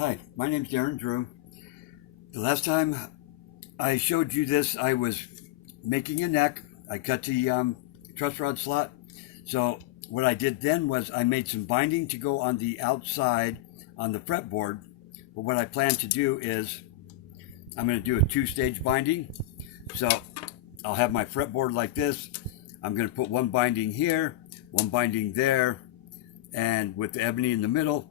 Hi, my name's Darren Drew. The last time I showed you this, I was making a neck. I cut the truss rod slot. So what I did then was I made some binding to go on the outside on the fretboard. But what I plan to do is I'm going to do a two-stage binding. So I'll have my fretboard like this. I'm going to put one binding here, one binding there, and with the ebony in the middle.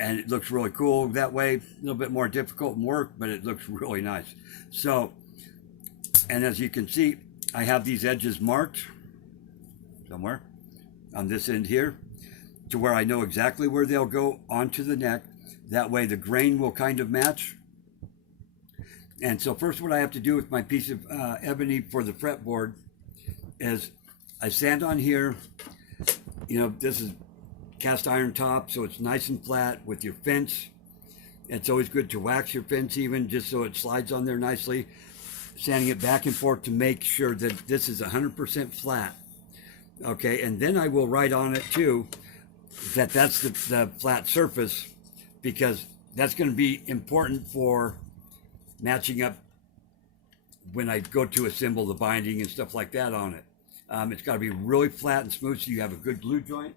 And it looks really cool that way. A little bit more difficult in work, but it looks really nice. So, and as you can see, I have these edges marked somewhere on this end here to where I know exactly where they'll go onto the neck. That way the grain will kind of match. And so first what I have to do with my piece of ebony for the fretboard is I sand on here. You know, this is cast iron top, so it's nice and flat with your fence. It's always good to wax your fence even, just so it slides on there nicely. Sanding it back and forth to make sure that this is 100% flat. Okay, and then I will write on it too that that's the flat surface, because that's going to be important for matching up when I go to assemble the binding and stuff like that on it. It's got to be really flat and smooth so you have a good glue joint.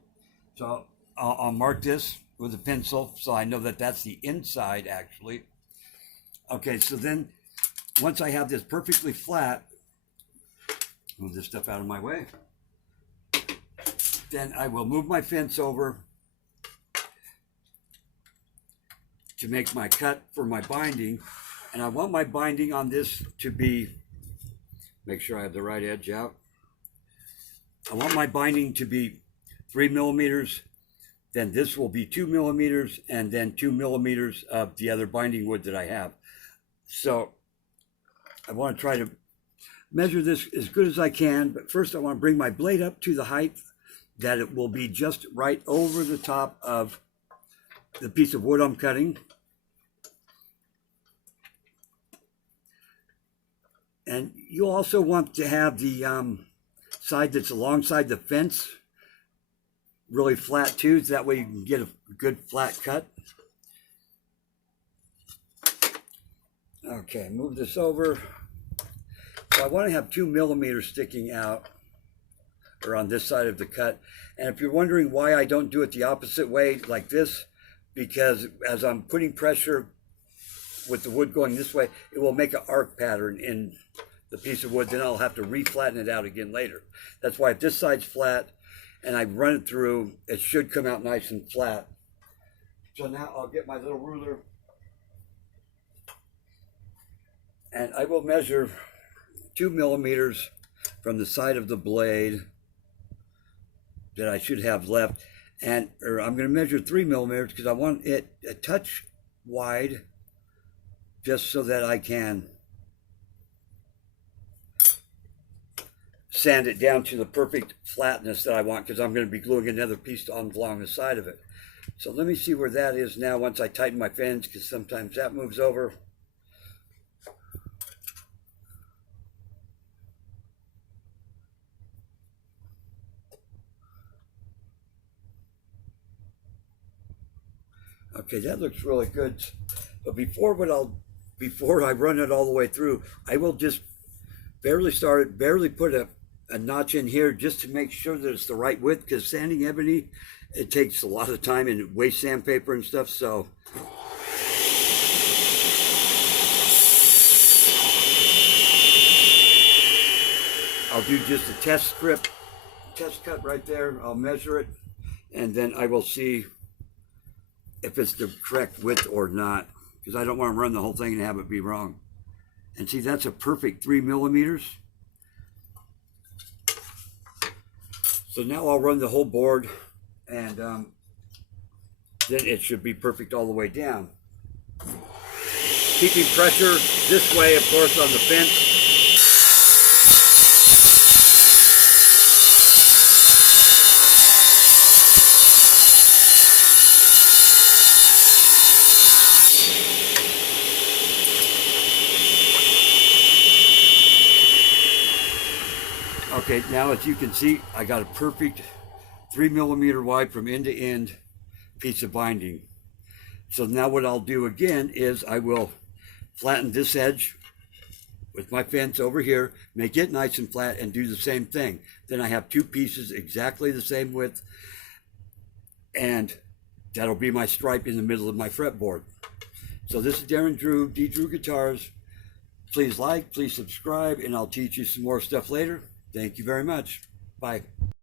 So I'll mark this with a pencil so I know that that's the inside actually. Okay, so then once I have this perfectly flat, move this stuff out of my way, then I will move my fence over to make my cut for my binding. And I want my binding on this to be, make sure I have the right edge out. I want my binding to be 3 millimeters, then this will be 2 millimeters, and then 2 millimeters of the other binding wood that I have. So I want to try to measure this as good as I can, but first I want to bring my blade up to the height that it will be just right over the top of the piece of wood I'm cutting. And you also want to have the side that's alongside the fence really flat too, so that way you can get a good flat cut. Okay, move this over. So I want to have 2 millimeters sticking out, or on this side of the cut. And if you're wondering why I don't do it the opposite way like this, because as I'm putting pressure with the wood going this way, it will make an arc pattern in the piece of wood. Then I'll have to re-flatten it out again later. That's why if this side's flat and I run it through, it should come out nice and flat. So now I'll get my little ruler and I will measure 2 millimeters from the side of the blade that I should have left. And I'm going to measure 3 millimeters because I want it a touch wide, just so that I can sand it down to the perfect flatness that I want, because I'm going to be gluing another piece on along the side of it. So let me see where that is now once I tighten my fence, because sometimes that moves over. Okay, that looks really good. But before I run it all the way through, I will just barely put a notch in here just to make sure that it's the right width, because sanding ebony, it takes a lot of time and it wastes sandpaper and stuff. So I'll do just a test cut right there. I'll measure it and then I will see if it's the correct width or not, because I don't want to run the whole thing and have it be wrong. And see, that's a perfect 3 millimeters. So now I'll run the whole board, and then it should be perfect all the way down. Keeping pressure this way, of course, on the fence. Okay, now as you can see, I got a perfect 3 millimeter wide from end to end piece of binding. So now what I'll do again is I will flatten this edge with my fence over here, make it nice and flat, and do the same thing. Then I have two pieces exactly the same width, and that'll be my stripe in the middle of my fretboard. So this is Darren Drew, D. Drew Guitars. Please like, please subscribe, and I'll teach you some more stuff later. Thank you very much. Bye.